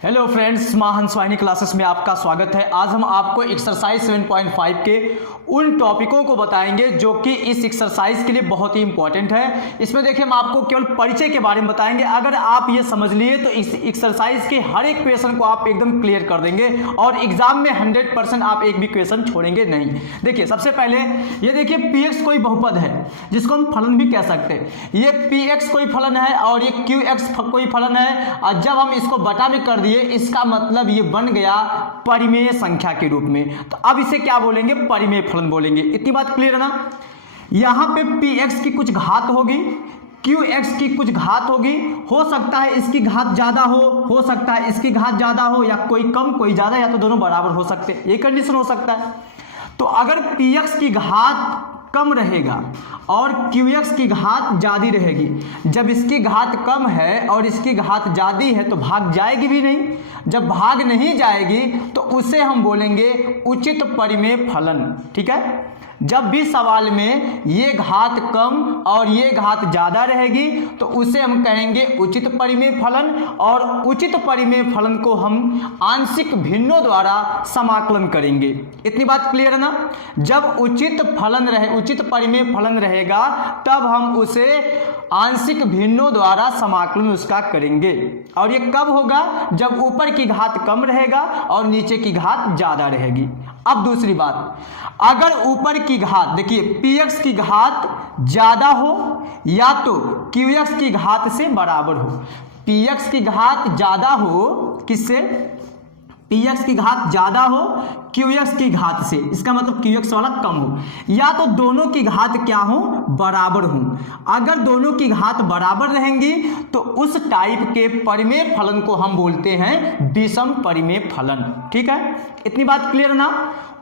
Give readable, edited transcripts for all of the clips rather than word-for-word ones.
Hello friends, मां हंसवाहिनी classes में आपका स्वागत है। आज हम आपको एक्सरसाइज 7.5 के उन टॉपिकों को बताएंगे जो कि इस एक्सरसाइज के लिए बहुत ही इंपॉर्टेंट है। इसमें देखिए, हम आपको केवल परिचय के बारे में बताएंगे। अगर आप ये समझ लिए तो इस एक्सरसाइज के हर एक क्वेश्चन को आप एकदम क्लियर कर देंगे और एग्जाम में 100% आप एक भी क्वेश्चन छोड़ेंगे नहीं। देखिए, सबसे पहले ये देखिए, px कोई बहुपद है जिसको हम फलन भी कह सकते हैं। ये px कोई फलन है और ये qx कोई फलन है, और जब हम इसको बटा में कर दिए, इसका मतलब ये बन गया परिमेय संख्या के रूप में। तो अब इसे क्या बोलेंगे? परिमेय फलन बोलेंगे। इतनी बात क्लियर है ना? यहां पे px की कुछ घात होगी, qx की कुछ घात होगी। हो सकता है इसकी घात ज्यादा हो सकता है इसकी घात ज्यादा हो, या कोई कम कोई ज्यादा, या तो दोनों बराबर हो सकते हैं। ये कंडीशन हो सकता है। तो अगर px की घात कम रहेगा और qx की घात ज्यादा रहेगी, जब इसकी घात कम है और इसकी घात ज्यादा है तो भाग जाएगी भी नहीं। जब भाग नहीं जाएगी तो उसे हम बोलेंगे उचित परिमेय फलन। ठीक है, जब भी सवाल में ये घात कम और ये घात ज्यादा रहेगी तो उसे हम कहेंगे उचित परिमेय फलन, और उचित परिमेय फलन को हम आंशिक भिन्नों द्वारा समाकलन करेंगे। इतनी बात क्लियर है ना? जब उचित परिमेय फलन रहेगा तब हम उसे आंशिक भिन्नों द्वारा समाकलन उसका करेंगे। और ये कब होगा? जब ऊपर की घात कम रहेगा और नीचे की घात ज्यादा रहेगी। अब दूसरी बात, अगर ऊपर की घात, देखिए px की घात ज्यादा हो या तो qx की घात से बराबर हो। px की घात ज्यादा हो किससे? px की घात ज्यादा हो qx की घात से, इसका मतलब qx वाला कम हो, या तो दोनों की घात क्या हो? बराबर हो। अगर दोनों की घात बराबर रहेंगी तो उस टाइप के परिमेय फलन को हम बोलते हैं विषम परिमेय फलन। ठीक है, इतनी बात क्लियर ना?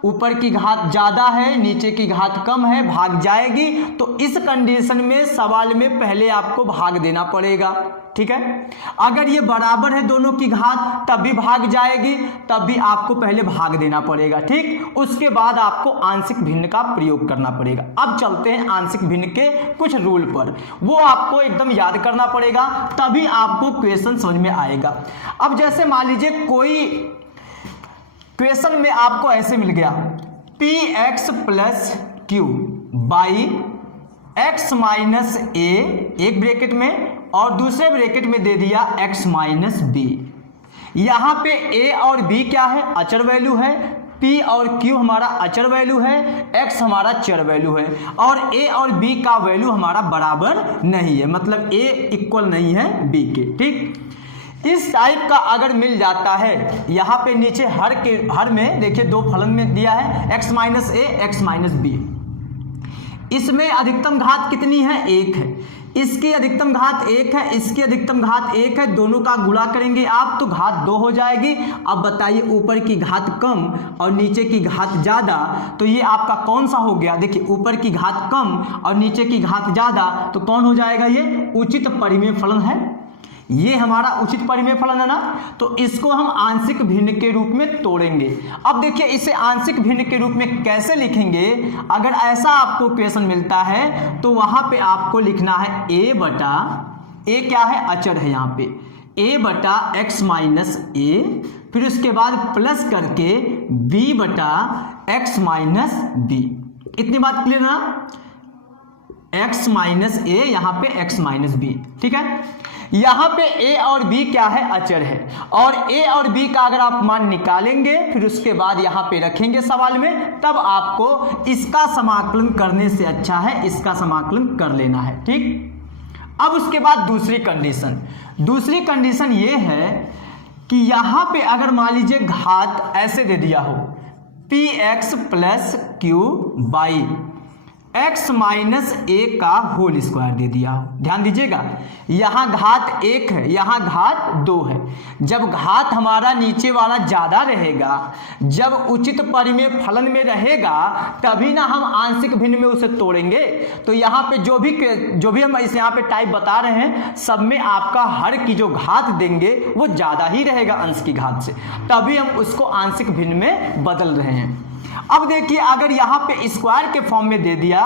ऊपर की घात ज्यादा है, नीचे की घात कम है, भाग जाएगी। तो इस कंडीशन में सवाल में पहले आपको भाग देना पड़ेगा। ठीक है, अगर ये बराबर है दोनों की घात तब भी भाग जाएगी, तब भी आपको पहले भाग देना पड़ेगा। ठीक, उसके बाद आपको आंशिक भिन्न का प्रयोग करना पड़ेगा। अब चलते हैं आंशिक भिन्न के कुछ रूल पर, वो आपको एकदम याद करना पड़ेगा, तभी आपको क्वेश्चन समझ में आएगा। अब जैसे मान लीजिए कोई क्वेश्चन में आपको ऐसे मिल गया, px plus Q by x minus A, एक ब्रैकेट में, और दूसरे ब्रैकेट में दे दिया x माइनस बी। यहां पे a और b क्या है? अचर वैल्यू है। p और q हमारा अचर वैल्यू है, x हमारा चर वैल्यू है, और a और b का वैल्यू हमारा बराबर नहीं है, मतलब a इक्वल नहीं है b के। ठीक, इस टाइप का अगर मिल जाता है, यहाँ पे नीचे हर में देखिए दो फलन में दिया है, x माइनस ए, x माइनस बी। इसमें अधिकतम घात कितनी है? 1 है। इसकी अधिकतम घात 1 है, इसकी अधिकतम घात 1 है, दोनों का गुणा करेंगे आप तो घात 2 हो जाएगी। अब बताइए, ऊपर की घात कम और नीचे की घात ज्यादा, तो ये आपका कौन सा हो गया? देखिए, ऊपर की घात कम और नीचे की घात ज्यादा, तो कौन हो जाएगा? ये उचित परिमेय फलन है। ये हमारा उचित परिमेय फलन है ना? तो इसको हम आंशिक भिन्न के रूप में तोड़ेंगे। अब देखिए, इसे आंशिक भिन्न के रूप में कैसे लिखेंगे? अगर ऐसा आपको क्वेश्चन मिलता है तो वहां पे आपको लिखना है a बटा, a क्या है? अचर है यहाँ पे, a बटा x माइनस ए, फिर उसके बाद प्लस करके b बटा x माइनस बी। इतनी बात क्लियर है ना? x माइनस ए, यहाँ पे x माइनस बी। ठीक है, यहां पे a और b क्या है? अचर है, और a और b का अगर आप मान निकालेंगे फिर उसके बाद यहां पे रखेंगे सवाल में, तब आपको इसका समाकलन करने से अच्छा है इसका समाकलन कर लेना है। ठीक, अब उसके बाद दूसरी कंडीशन ये है कि यहां पे अगर मान लीजिए घात ऐसे दे दिया हो, px plus Q by x minus A का होल स्क्वायर दे दिया हो। ध्यान दीजिएगा, यहां घात 1 है, यहां घात 2 है। जब घात हमारा नीचे वाला ज्यादा रहेगा, जब उचित परिमेय फलन में रहेगा, तभी ना हम आंशिक भिन्न में उसे तोड़ेंगे। तो यहाँ पे जो भी हम इस यहाँ पे टाइप बता रहे हैं, सब में आपका हर की जो घात देंगे वो ज्यादा ही रहेगा अंश की घात से, तभी हम उसको आंशिक भिन्न में बदल रहे हैं। अब देखिए, अगर यहाँ पे स्क्वायर के फॉर्म में दे दिया,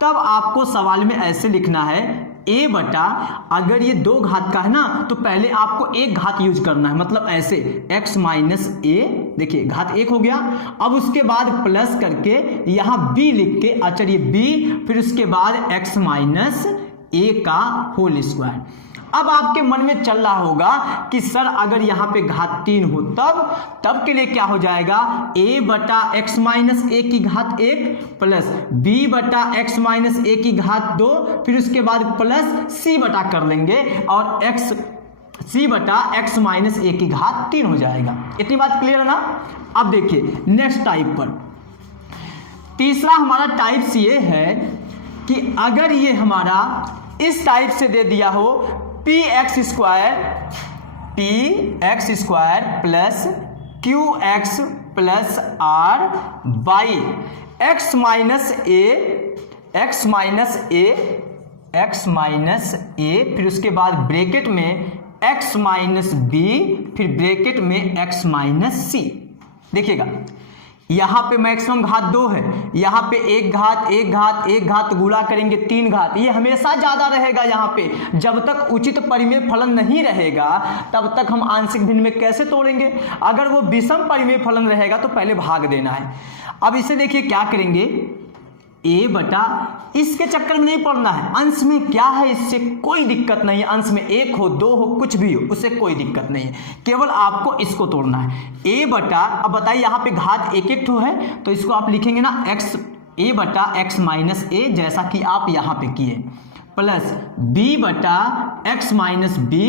तब आपको सवाल में ऐसे लिखना है a बटा, अगर ये 2 घात का है ना तो पहले आपको एक घात यूज करना है, मतलब ऐसे x माइनस a, देखिए घात 1 हो गया। अब उसके बाद प्लस करके यहाँ b लिख के, अच्छा ये b, फिर उसके बाद x माइनस a का होल स्क्वायर। अब आपके मन में चल रहा होगा कि सर अगर यहाँ पे घात 3 हो तब के लिए क्या हो जाएगा, a बटा x माइनस a की घात 1 प्लस b बटा x माइनस a की घात 2, फिर उसके बाद प्लस c बटा कर लेंगे और c बटा x माइनस a की घात 3 हो जाएगा। इतनी बात क्लियर है ना। अब देखिए नेक्स्ट टाइप पर, तीसरा हमारा टाइप ये है कि अगर ये हमारा इस टाइप से दे दिया हो px square plus qx plus r by x minus a, फिर उसके बाद ब्रैकेट में x माइनस b, फिर ब्रैकेट में x माइनस c। देखिएगा यहाँ पे मैक्सिमम घात 2 है, यहाँ पे एक घात गुणा करेंगे 3 घात, ये हमेशा ज्यादा रहेगा। यहाँ पे जब तक उचित परिमेय फलन नहीं रहेगा तब तक हम आंशिक भिन्न में कैसे तोड़ेंगे। अगर वो विषम परिमेय फलन रहेगा तो पहले भाग देना है। अब इसे देखिए क्या करेंगे, a बटा, इसके चक्कर में नहीं पड़ना है, अंश में क्या है इससे कोई दिक्कत नहीं है, अंश में 1 हो 2 हो कुछ भी हो उससे कोई दिक्कत नहीं है, केवल आपको इसको तोड़ना है। a बटा, अब बताइए यहाँ पे घात 1 ठो है तो इसको आप लिखेंगे ना a बटा x माइनस a, जैसा कि आप यहाँ पे किए, प्लस b बटा x minus b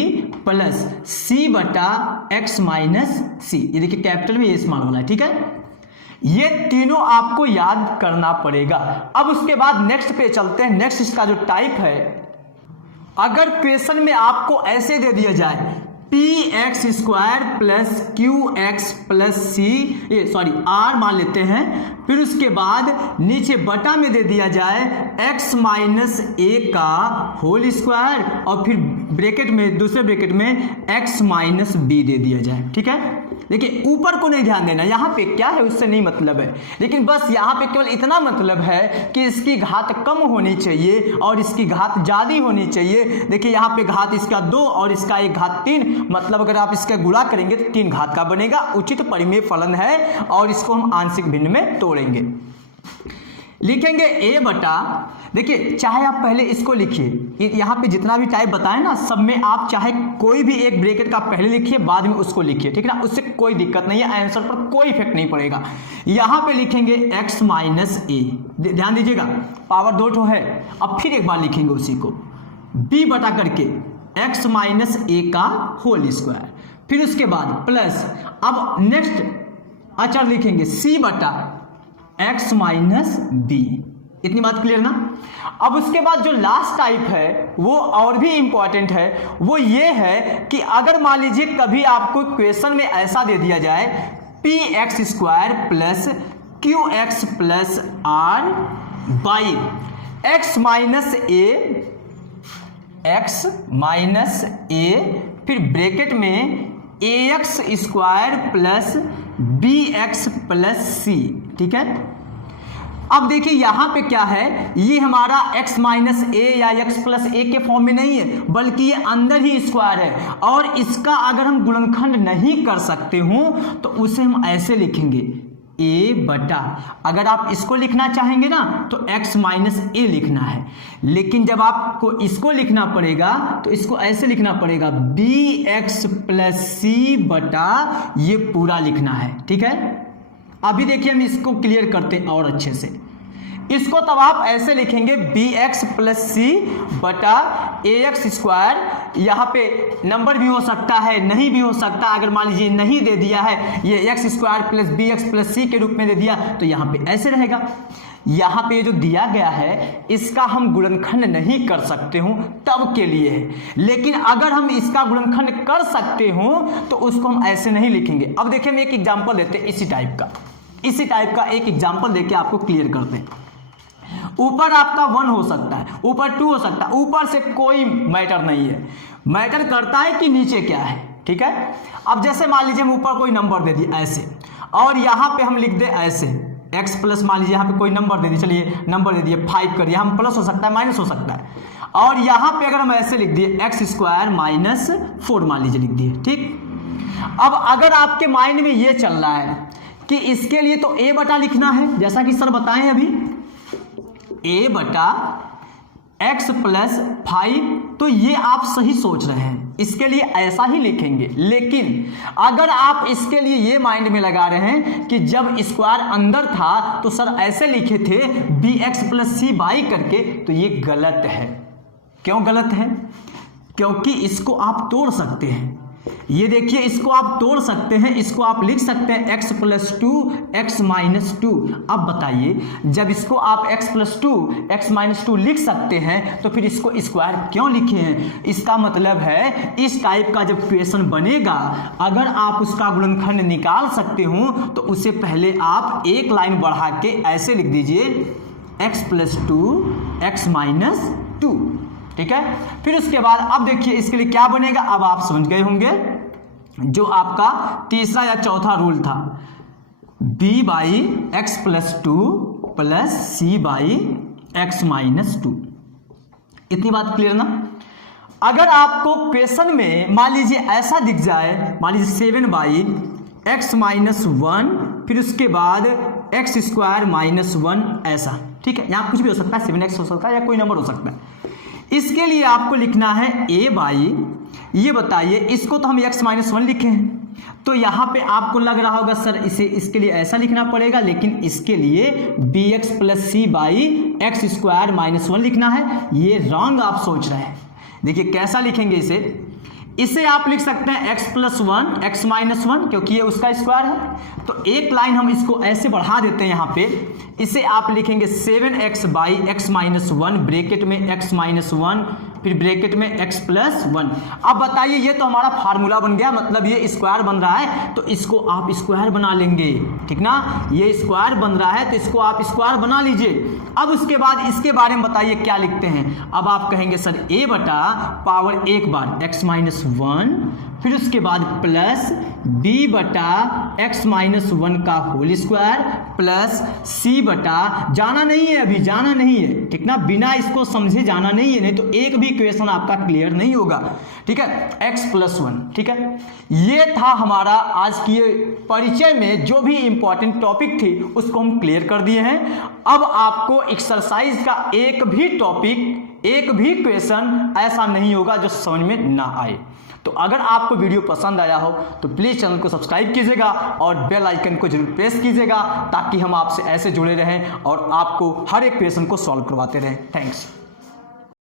plus c बटा x माइनस c। ये देखिए कैपिटल में ये स्मॉल वाला है, ठीक है। ये तीनों आपको याद करना पड़ेगा। अब उसके बाद नेक्स्ट पे चलते हैं। नेक्स्ट इसका जो टाइप है, अगर क्वेश्चन में आपको ऐसे दे दिया जाए px square plus qx plus r मान लेते हैं, फिर उसके बाद नीचे बटा में दे दिया जाए x माइनस a का होल स्क्वायर और फिर ब्रैकेट में, दूसरे ब्रैकेट में x माइनस b दे दिया जाए, ठीक है। देखिए ऊपर को नहीं ध्यान देना, यहाँ पे क्या है उससे नहीं मतलब है, लेकिन बस यहाँ पे केवल इतना मतलब है कि इसकी घात कम होनी चाहिए और इसकी घात ज्यादा होनी चाहिए। देखिए यहाँ पे घात इसका 2 और इसका एक घात 3, मतलब अगर आप इसका गुणा करेंगे तो 3 घात का बनेगा, उचित परिमेय फलन है और इसको हम आंशिक भिन्न में तोड़ेंगे। लिखेंगे a बटा, देखिए चाहे आप पहले इसको लिखिए, यहाँ पे जितना भी टाइप बताए ना सब में आप चाहे कोई भी एक ब्रैकेट का पहले लिखिए बाद में उसको लिखिए, ठीक है ना, उससे कोई दिक्कत नहीं है, आंसर पर कोई इफेक्ट नहीं पड़ेगा। यहाँ पे लिखेंगे x माइनस a, ध्यान दीजिएगा पावर 2 ठो है। अब फिर एक बार लिखेंगे उसी को b बटा करके x माइनस a का होल स्क्वायर, फिर उसके बाद प्लस, अब नेक्स्ट अचर लिखेंगे c बटा x माइनस b। इतनी बात क्लियर ना। अब उसके बाद जो लास्ट टाइप है वो और भी इंपॉर्टेंट है, वो ये है कि अगर मान लीजिए कभी आपको क्वेश्चन में ऐसा दे दिया जाए px square plus qx plus r by x minus a, फिर ब्रैकेट में ax square plus bx plus c, ठीक है। अब देखिए यहाँ पे क्या है, ये हमारा x माइनस a या x प्लस a के फॉर्म में नहीं है, बल्कि ये अंदर ही स्क्वायर है और इसका अगर हम गुणनखंड नहीं कर सकते हो तो उसे हम ऐसे लिखेंगे a बटा, अगर आप इसको लिखना चाहेंगे ना तो x माइनस a लिखना है, लेकिन जब आपको इसको लिखना पड़ेगा तो इसको ऐसे लिखना पड़ेगा bx प्लस c बटा, ये पूरा लिखना है, ठीक है। अभी देखिए हम इसको क्लियर करते हैं और अच्छे से। इसको तब आप ऐसे लिखेंगे bx प्लस c बटा ax स्क्वायर, यहाँ पे नंबर भी हो सकता है नहीं भी हो सकता, अगर मान लीजिए नहीं दे दिया है, ये x square plus bx plus c के रूप में दे दिया तो यहाँ पे ऐसे रहेगा। यहाँ पे जो दिया गया है इसका हम गुणनखंड नहीं कर सकते हूँ तब के लिए है, लेकिन अगर हम इसका गुणनखंड कर सकते हो तो उसको हम ऐसे नहीं लिखेंगे। अब देखिए हम एक एग्जांपल देते हैं इसी टाइप का एक एग्जांपल देके आपको क्लियर करते हैं। ऊपर आपका 1 हो सकता है, ऊपर 2 हो सकता है, ऊपर से कोई मैटर नहीं है, मैटर करता है कि नीचे क्या है, ठीक है। अब जैसे मान लीजिए हम ऊपर कोई नंबर दे दिए ऐसे और यहाँ पे हम लिख दे ऐसे, एक्स प्लस मान लीजिए यहाँ पे कोई नंबर दे दिए, चलिए नंबर दे दिए 5 करिए, हम प्लस हो सकता है माइनस हो सकता है, और यहाँ पे अगर हम ऐसे लिख दिए एक्स स्क्वायर माइनस 4 मान लीजिए लिख दिए, ठीक। अब अगर आपके माइंड में ये चल रहा है कि इसके लिए तो a बटा लिखना है, जैसा कि सर बताएं अभी a बटा x प्लस 5, तो ये आप सही सोच रहे हैं, इसके लिए ऐसा ही लिखेंगे। लेकिन अगर आप इसके लिए ये माइंड में लगा रहे हैं कि जब स्क्वायर अंदर था तो सर ऐसे लिखे थे bx प्लस सी बाई करके, तो ये गलत है। क्यों गलत है? क्योंकि इसको आप तोड़ सकते हैं, ये देखिए इसको आप तोड़ सकते हैं, इसको आप लिख सकते हैं x प्लस 2 x माइनस 2। अब बताइए जब इसको आप x प्लस 2 x माइनस 2 लिख सकते हैं तो फिर इसको स्क्वायर क्यों लिखे हैं? इसका मतलब है इस टाइप का जब क्वेश्चन बनेगा, अगर आप उसका गुणनखंड निकाल सकते हो तो उससे पहले आप एक लाइन बढ़ा के ऐसे लिख दीजिए x प्लस 2 x माइनस 2, ठीक है। फिर उसके बाद अब देखिए इसके लिए क्या बनेगा, अब आप समझ गए होंगे जो आपका तीसरा या चौथा रूल था, b by x plus 2 plus c by x minus 2। इतनी बात क्लियर ना? अगर आपको क्वेश्चन में मान लीजिए ऐसा दिख जाए, मान लीजिए 7 बाई एक्स माइनस 1, फिर उसके बाद एक्स स्क्वायर माइनस 1, ऐसा, ठीक है। यहाँ कुछ भी हो सकता है, 7x हो सकता है या कोई नंबर हो सकता है। इसके लिए आपको लिखना है a बाई, ये बताइए इसको तो हम x माइनस 1 लिखे हैं, तो यहाँ पे आपको लग रहा होगा सर इसे इसके लिए ऐसा लिखना पड़ेगा, लेकिन इसके लिए bx plus c by x square minus 1 लिखना है। ये रॉन्ग आप सोच रहे हैं। देखिए कैसा लिखेंगे इसे आप लिख सकते हैं x प्लस 1 x माइनस 1, क्योंकि ये उसका स्क्वायर है। तो एक लाइन हम इसको ऐसे बढ़ा देते हैं यहाँ पे, इसे आप लिखेंगे 7x by x minus 1 bracket में x माइनस 1 फिर ब्रैकेट में x प्लस 1। अब बताइए ये तो हमारा फार्मूला बन गया, मतलब ये स्क्वायर बन रहा है तो इसको आप स्क्वायर बना लेंगे, ठीक ना। ये स्क्वायर बन रहा है तो इसको आप स्क्वायर बना लीजिए। अब उसके बाद इसके बारे में बताइए क्या लिखते हैं। अब आप कहेंगे सर a बटा पावर एक बार x माइनस 1, फिर उसके बाद प्लस b बटा x माइनस 1 का होल स्क्वायर प्लस c बटा, जाना नहीं है अभी, जाना नहीं है, ठीक ना, बिना इसको समझे जाना नहीं है, नहीं तो एक भी क्वेश्चन आपका क्लियर नहीं होगा, ठीक है। x प्लस 1, ठीक है। ये था हमारा आज की परिचय में जो भी इंपॉर्टेंट टॉपिक थी उसको हम क्लियर कर दिए हैं। अब आपको एक्सरसाइज का एक भी टॉपिक, एक भी क्वेश्चन ऐसा नहीं होगा जो समझ में ना आए। तो अगर आपको वीडियो पसंद आया हो तो प्लीज़ चैनल को सब्सक्राइब कीजिएगा और बेल आइकन को जरूर प्रेस कीजिएगा, ताकि हम आपसे ऐसे जुड़े रहें और आपको हर एक क्वेश्चन को सॉल्व करवाते रहें। थैंक्स।